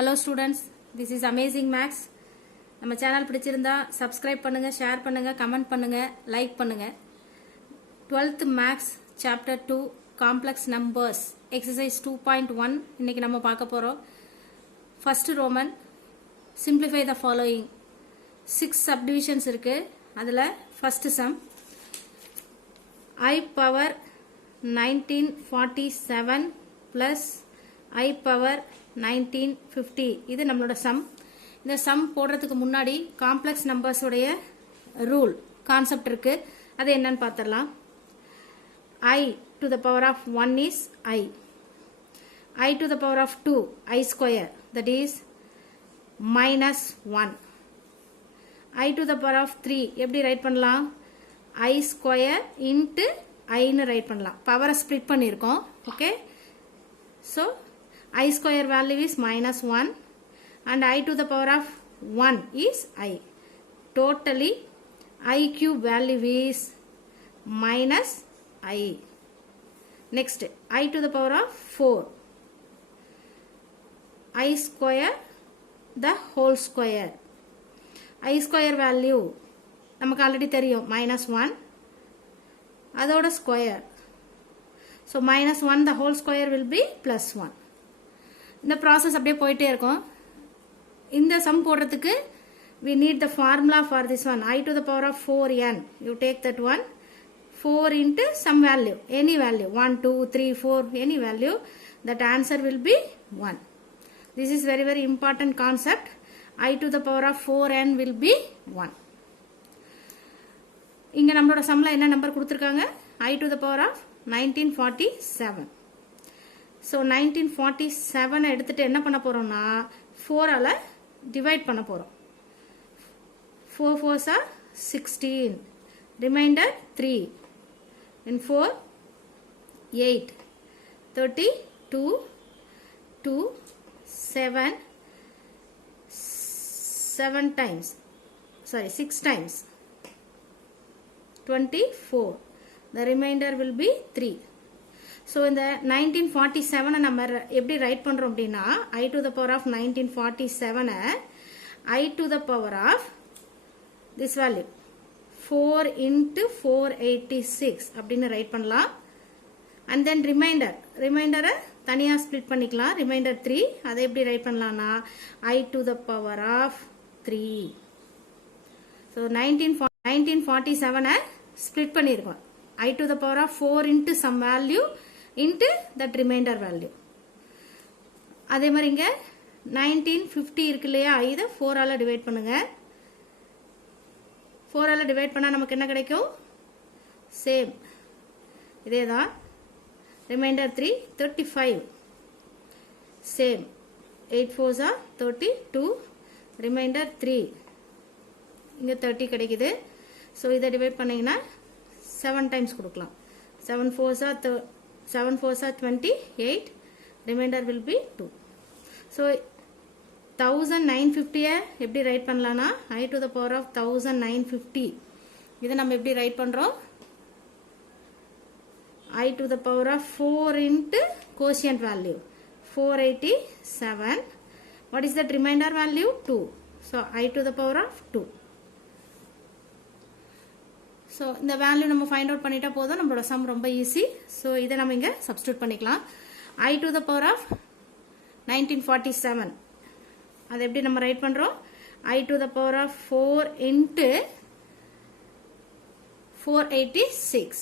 Hello students, this is Amazing Max. நம்ம சேனல் பிடிச்சிருந்தா subscribe பண்ணுங்க, share பண்ணுங்க, comment பண்ணுங்க, like பண்ணுங்க. 12th Max Chapter 2 Complex Numbers Exercise 2.1 இன்னைக்கு நம்ம பார்க்க போறோம். First Roman simplify the following. 6 subdivisions இருக்கு. அதுல first sum I power 1947 plus I power 1950 இது நம்மளோட sum. இந்த sum போடுறதுக்கு முன்னாடி complex numbers உடைய rule concept இருக்கு. அது என்னன்னு பார்த்தறலாம். I to the power of 1 is I to the power of 2 I square, that is minus 1. I to the power of 3 எப்படி ரைட் பண்ணலாம்? I square into I னு ரைட் பண்ணலாம். பவரை ஸ்ப்ளிட் பண்ணியிருக்கோம். Okay, so I square value is minus 1 and I to the power of 1 is I. Totally I cube value is minus I. Next, I to the power of 4. I square the whole square. I square value நமக்கு ஆல்ரெடி தெரியும் minus 1 அதோட square. So minus 1 the whole square will be plus 1. இந்த process அப்படியே போயிட்டே இருக்கும். இந்த sum போடுறதுக்கு we need the formula for this one. I to the power of 4n. You take that one. 4 into some value. Any value. 1, 2, 3, 4. Any value. That answer will be 1. This is very very important concept. I to the power of 4n will be 1. இங்க நம்மளோட sumல என்ன நம்பர் கொடுத்திருக்காங்க? I to the power of 1947. So 1947 எடுத்துட்டு என்ன பண்ண போறோம்னா 4 ஆல டிவைட் பண்ண போறோம். 4 4s are 16. Remainder 3. And 4 8 32 2 7 7 times. Sorry, 6 times. 24. The remainder will be 3. So in the 1947 நம்ம எப்படி ரைட் பண்றோம் அப்படின்னா I to the power of 1947 I to the power of this value 4 into 486 அப்படின்னு ரைட் பண்ணலாம். And then remainder தனியா ஸ்ப்ளிட் பண்ணிக்கலாம். remainder 3 அதை எப்படி ரைட் பண்ணலாம்னா I to the power of 3. So 1947 ஸ்ப்ளிட் பண்ணிருக்கோம். I to the power of 4 into some value into that remainder value. அதே மாதிரி இங்க 1950 இருக்கு இல்லையா, இதை 4 ஆல டிவைட் பண்ணுங்க. 4 ஆல டிவைட் பண்ணா நமக்கு என்ன கிடைக்கும்? சேம் இதேதான். ரிமைண்டர் 3 35. சேம் 8 4s are 32. ரிமைண்டர் 3 இங்க 30 கிடைக்குது. ஸோ இதை டிவைட் பண்ணீங்கன்னா 7 டைம்ஸ் கொடுக்கலாம். 7 4s are 28. Remainder will be 2. So 1950 எப்படி ரைட் பண்ணலாம்னா I to the power of 1950. இதை நம்ம எப்படி ரைட் பண்றோம்? I to the power of 4 into quotient value 487. What is that remainder value? 2. So I to the power of 2. So இந்த வேல்யூ நம்ம ஃபைண்ட் அவுட் பண்ணிட்டா போதும், நம்மளோட சம் ரொம்ப ஈஸி. ஸோ இதை நம்ம இங்கே சப்ஸ்டியூட் பண்ணிக்கலாம். I to the power of 1947 அதை எப்படி நம்ம ரைட் பண்ணுறோம்? I to the power of 4 into 486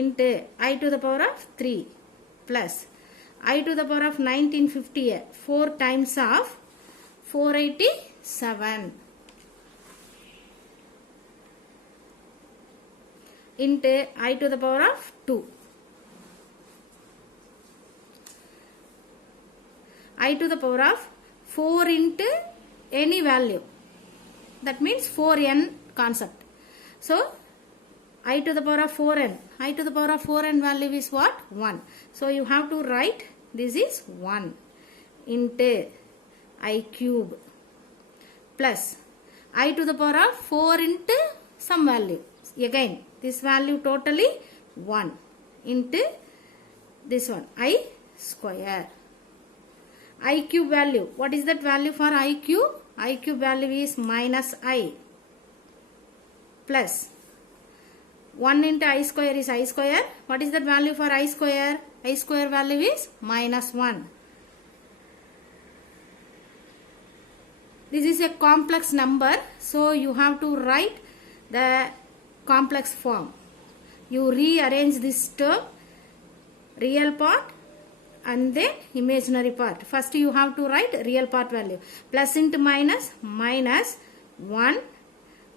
into I to the power of 3 plus I to the power of 1950 4 times of 487 into I to the power of 2. I to the power of 4 into any value. That means 4n concept. So I to the power of 4n. I to the power of 4n value is what? 1. So you have to write this is 1 into I cube plus I to the power of 4 into some value. Again this value totally 1 into this one I square. I cube value. What is that value for I cube? I cube value is minus I plus 1 into I square is I square. What is that value for I square? I square value is minus 1. This is a complex number, so you have to write the complex form. You rearrange this term, real part and then imaginary part. First you have to write real part value. Plus into minus, minus 1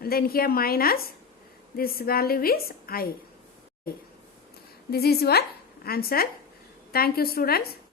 and then here minus, this value is I. This is your answer. Thank you, students.